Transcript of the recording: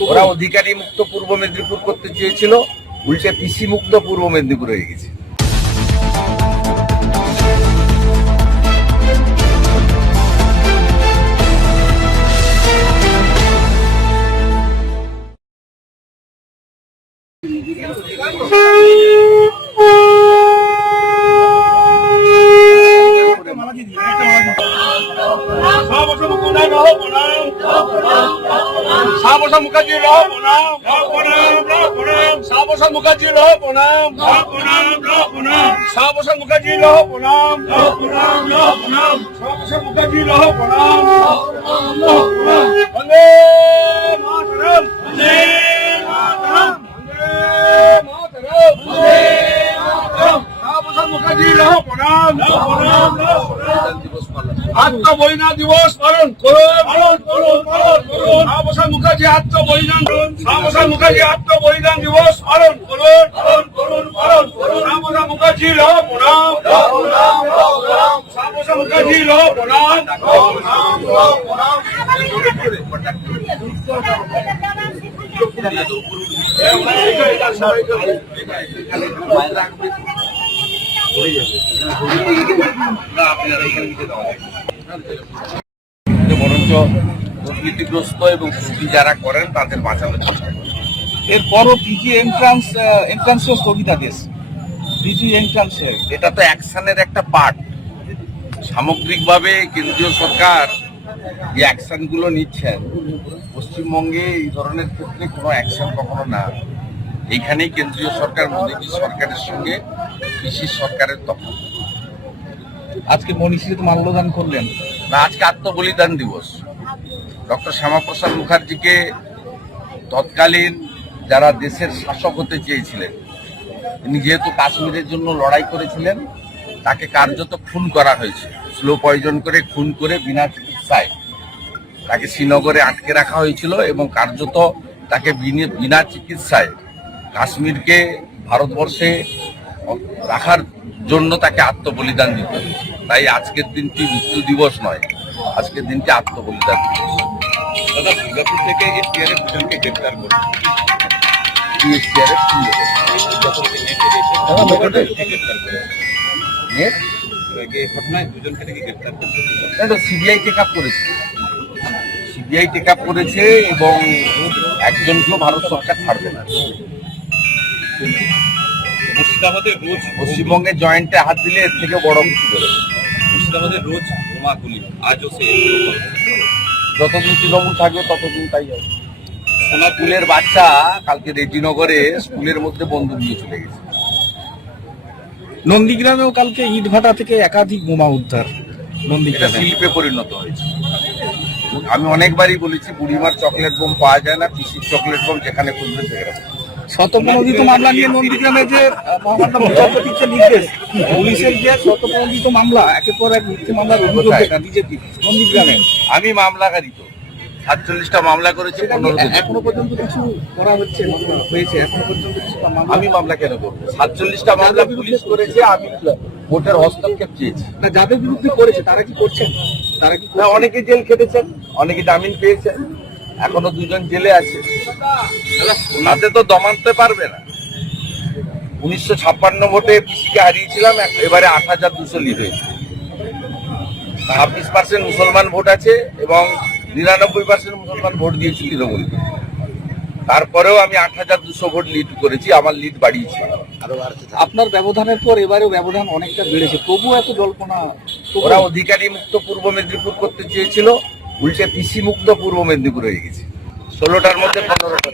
ওরা অধিকারী মুক্ত পূর্ব মেদিনীপুর করতে চেয়েছিল উল্টে পিসি মুক্ত পূর্ব মেদিনীপুর হয়ে গেছে। সাবসা মুখার্জি রহ প্রণাম প্রণাম প্রণাম। সাবসা মুখার্জি রহ প্রণাম। প্রণাম প্রণাম। সাবসা মুখার্জি রহ প্রণাম। প্রণাম প্রণাম। সাবসা মুখার্জি ল প্রণাম। প্রণাম প্রণাম প্রণাম। আত্ম বলিদান দিবস পালন করুন। শ্যামপ্রসাদ মুখার্জি আত্ম বলিদান শ্যামপ্রসাদ মুখার্জি আত্ম বলিদান দিবস পালন করুন। পালন করুন পালন করুন। শ্যামপ্রসাদ মুখার্জি ল প্রণাম। শ্যামপ্রসাদ মুখার্জি ল প্রণাম। বরঞ্চ দুর্নীতিগ্রস্ত এবং চুরি যারা করেন, তাদের বাঁচানোর চেষ্টা করেন। এরপরও পিজি এন্ট্রান্স এন্ট্রান্সও স্থগিতাদেশ। পিজি এন্ট্রান্সে এটা তো অ্যাকশনের একটা পার্ট সামগ্রিকভাবে কেন্দ্রীয় সরকার যে অ্যাকশনগুলো নিচ্ছেন পশ্চিমবঙ্গে এই ধরনের ক্ষেত্রে কোনো অ্যাকশন কখনো না। এইখানেই কেন্দ্রীয় সরকার, মোদীজি সরকারের সঙ্গে কৃষি সরকারের তফাৎ। আজকে মনীষীতে মাল্যদান করলেন, না, আজকে আত্মবলিদান দিবস। ডক্টর শ্যামাপ্রসাদ মুখার্জিকে তৎকালীন যারা দেশের শাসক হতে চেয়েছিলেন, তিনি যেহেতু কাশ্মীরের জন্য লড়াই করেছিলেন, তাকে কার্যত খুন করা হয়েছে। স্লো পয়জন করে, খুন করে বিনা চিকিৎসায় তাকে শ্রীনগরে আটকে রাখা হয়েছিল এবং কার্যত তাকে বিনা চিকিৎসায় কাশ্মীরকে ভারতবর্ষে রাখার জন্য তাকে আত্মবলিদান দিতে হয়েছে তাই আজকের দিনটি মৃত্যু দিবস নয় আজকের দিনটি আত্মবলিদান দিবস। দাদা থেকে এফটিআর দুজনকে গ্রেপ্তার করে সিবিআই টেক আপ করেছে। সিবিআই টেক আপ করেছে এবং একজনকেও ভারত সরকার ছাড়বে না। মুর্শিদাবাদে রোজ পশ্চিমবঙ্গের জয়েন্টে হাত দিলে এর থেকে বড় কিছু বেরোবে। মুর্শিদাবাদে রোজ বোমা গুলি আজও সে যতদিন তৃণমূল থাকবে ততদিন তাই হবে। স্কুলের বাচ্চা কালকে রেজিনগরে স্কুলের মধ্যে বন্ধু নিয়ে চলে গেছে। নন্দীগ্রামেও কালকে ইটভাটা থেকে একাধিক বোমা উদ্ধার নন্দীগ্রামে। শিল্পে পরিণত হয়েছে। আমি অনেকবারই বলেছি বুড়িমার চকলেট বোম পাওয়া যায় না পিসির চকলেট বোম যেখানে খুঁজবে সেখানে। শতপ্রণোদিত মামলা নিয়ে নন্দীগ্রামে যে মহামান্য বিচারপতি দিচ্ছে নির্দেশ পুলিশের যে শতপ্রণোদিত মামলা একের পর এক মিথ্যে মামলার অভিযোগ? এটা বিজেপি নন্দীগ্রামে। আমি মামলাকারী তো। সাতচল্লিশটা মামলা করেছে। এখনও পর্যন্ত কিছু করা হচ্ছে হয়েছে এখনও পর্যন্ত কিছু আমি মামলা কেন করব? সাতচল্লিশটা মামলা পুলিশ করেছে আমি ভোটের হস্তক্ষেপ চেয়েছি। না যাদের বিরুদ্ধে করেছে তারা কি করছেন? তারা কি না, অনেকে জেল খেটেছেন অনেকে জামিন পেয়েছেন। এখনও দুজন জেলে আছে। তাতে তো দমানতে পারবে না। উনিশশো ছাপ্পান্ন ভোটে পিসিকে হারিয়েছিলাম এবারে আট হাজার দুশো লিড। হয়েছে ছাব্বিশ পার্সেন্ট মুসলমান ভোট আছে এবং নিরানব্বই পার্সেন্ট মুসলমান ভোট দিয়েছে তৃণমূল। তারপরেও আমি আট হাজার দুশো ভোট লিড করেছি আমার লিড বাড়িয়েছি। আপনার ব্যবধানের পর এবারেও ব্যবধান অনেকটা বেড়েছে তবু এত জল্পনা ওরা অধিকারী মুক্ত পূর্ব মেদিনীপুর করতে চেয়েছিল উল্টে পিসি মুক্ত পূর্ব মেদিনীপুর হয়ে গেছে। ষোলোটার মধ্যে পনেরোটা।